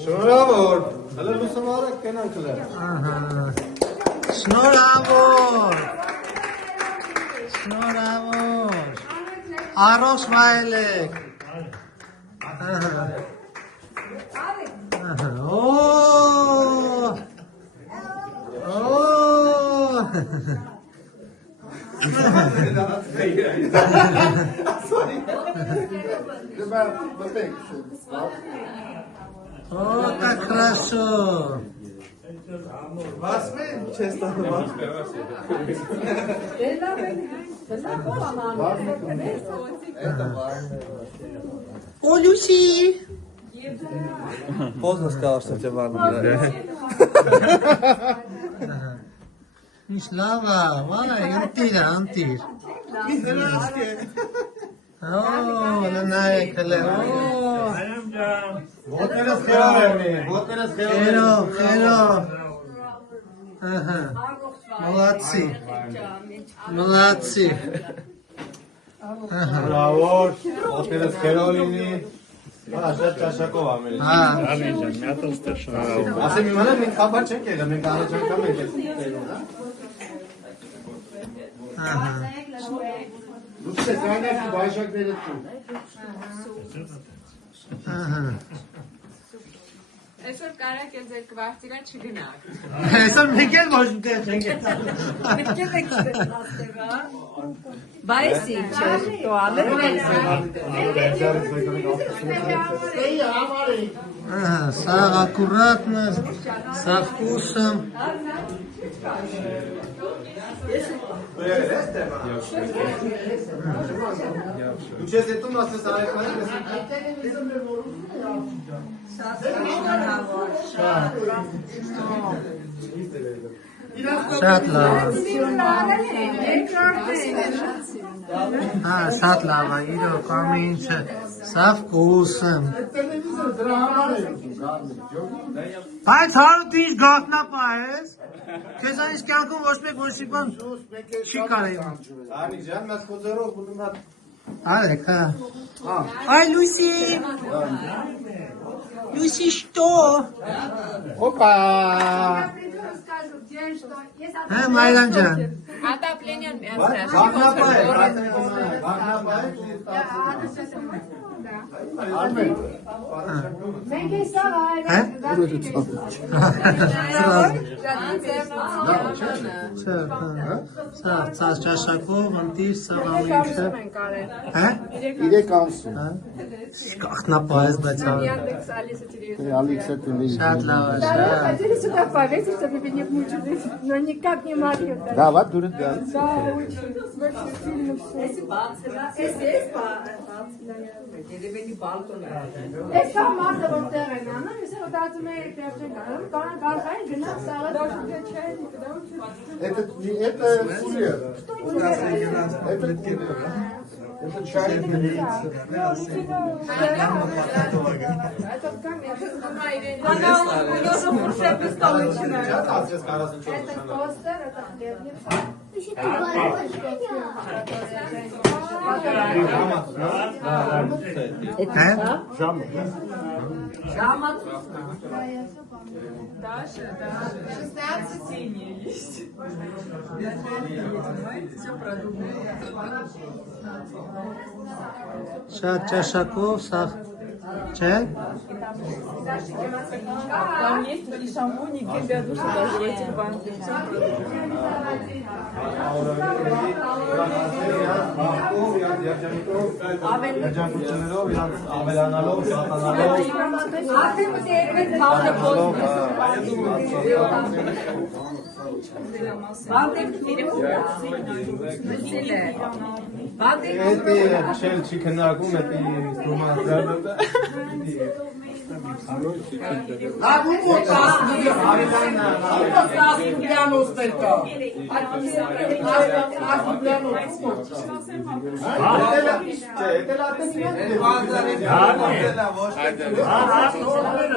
Շնորհավոր, հələ լուսամարը կենանք լը։ Շնորհավոր, առողջ վայելեք։ О, как хорошо! Վասմեն, չես տանում О, Люси! Поздно сказал, что тебя ванна. Слава, вай, антир. О, նայեկլե, о, Ոտներս խերով է, ոտներս խերով, մոլացի, Bravo, ոտներս խերով լինի, շատ ճաշակով ամեն Ասեմ իմանա, մենք խաբար չենք եղել, մենք առաջանկամ ենք Դուք ես կայնեք բայշակները տու Այսօր կարակ ես այդ կվարտիրա չգնակ Այսօր մենք էլ ոչ մտեղ չենք Մենք էլ եք ստեղացտեղա Բայց ինչ է, տո Սաղ ակուրատնը, սաղ կուսëm Դուք ես հետում ասես արեքարին Շատ լավ Շատ լավ, իրոք ամեն ինչը սաղ կուսեմ Բայց հարուտ ինչ գաղտնապա ես Քեզանից կյանքում ոչ մեկ ոչ մի բան չի կարել Արնիկ ջան, մեզ խոզերով բունում հատ Արեք, Այ Լուսի Լուսի շտո Օպա Մայրան ջան Отопление мяса Բաղնապա է, բաղնապա է Մենք է սաղ Սաղ ծած ճաշակով, ընտիր, սաղ ամենքը Իրեք ամսու Կաղտնապա ես, բայց Ալիքսը տունի շատ լավ է, շատ Хотели сюда повесить, чтобы вы не мучились, но никак не могли. Да, вот дурит, да Да, очень. Очень сильно все. Это мало вот терена, но если вот это мы переживаем, то как гнать сало даже для чайника, да, очень. Это кулер Это кулер Это чайник Этот камень. Это тостер, это хлебница. Даша, 16 синие есть. Все продумано. Շատ ճաշակով, սաղ Չէ Там есть и шампунь, и гель для душа, даже в этих банках.